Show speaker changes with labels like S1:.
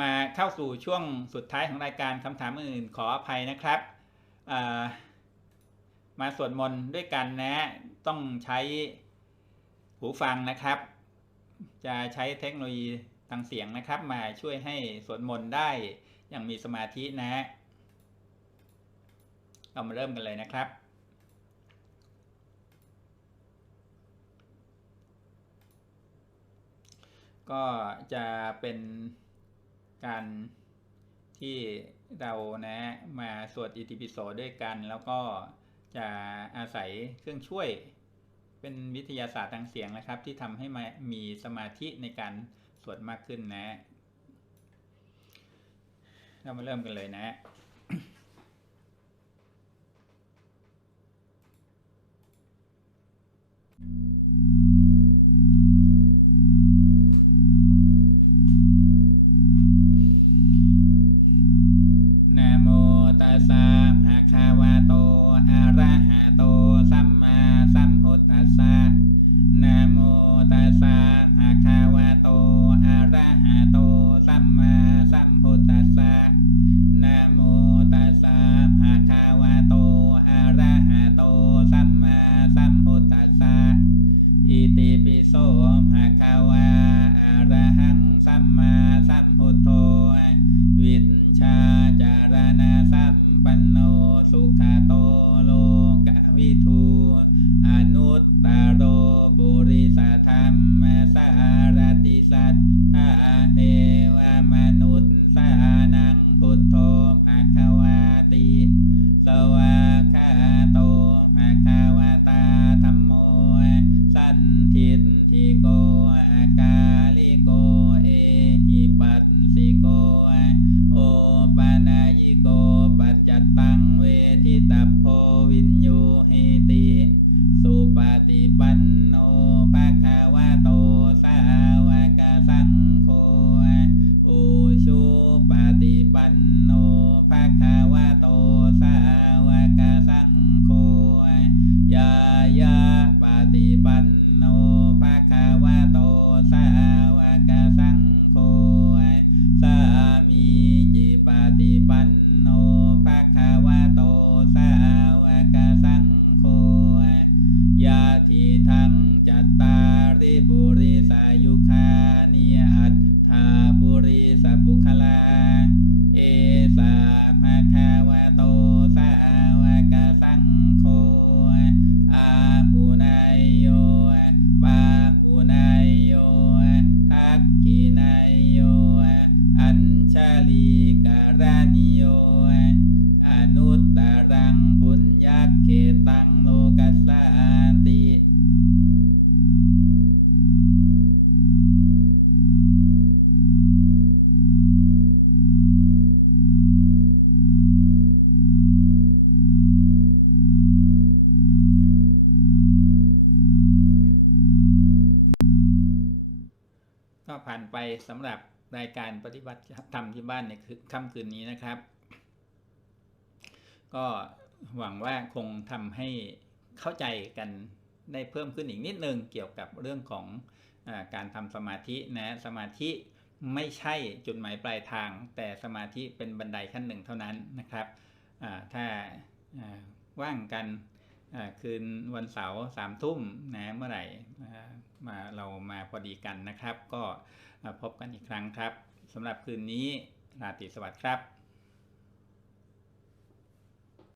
S1: มาเข้าสู่ช่วงสุดท้ายของรายการคำถามอื่นขออภัยนะครับมาสวดมนต์ด้วยกันนะ ต้องใช้หูฟังนะครับ จะใช้เทคโนโลยีทางเสียงนะครับ มาช่วยให้สวดมนต์ได้อย่างมีสมาธินะเรามาเริ่มกันเลยนะครับ ก็จะเป็น การที่เรานะมาสวดอิติปิโสด้วยกัน แล้วก็จะอาศัยเครื่องช่วยเป็นวิทยาศาสตร์ทางเสียงนะครับ ที่ทำให้มีสมาธิในการสวดมากขึ้นนะ เรามาเริ่มกันเลยนะ ปุริสธรรมสารติสัตถะเทวมนุษย์สานังพุทโธภะควาติสวาคาโตภะควาตาธรรมโมสันทิฏฐิโก ติปุริสายุค ก็ผ่านไปสำหรับรายการปฏิบัติธรรมที่บ้านในค่ำคืนนี้นะครับ ก็หวังว่าคงทำให้เข้าใจกันได้เพิ่มขึ้นอีกนิดนึงเกี่ยวกับเรื่องของอการทำสมาธินะสมาธิไม่ใช่จุดหมายปลายทาง แต่สมาธิเป็นบันไดขั้นหนึ่งเท่านั้นนะครับถ้าว่างกันคืนวันเสาร์สามทุ่มนะเมื่อไหร่ มาเรามาพอดีกันนะครับ ก็พบกันอีกครั้งครับสำหรับคืนนี้ราตรีสวัสดิ์ครับ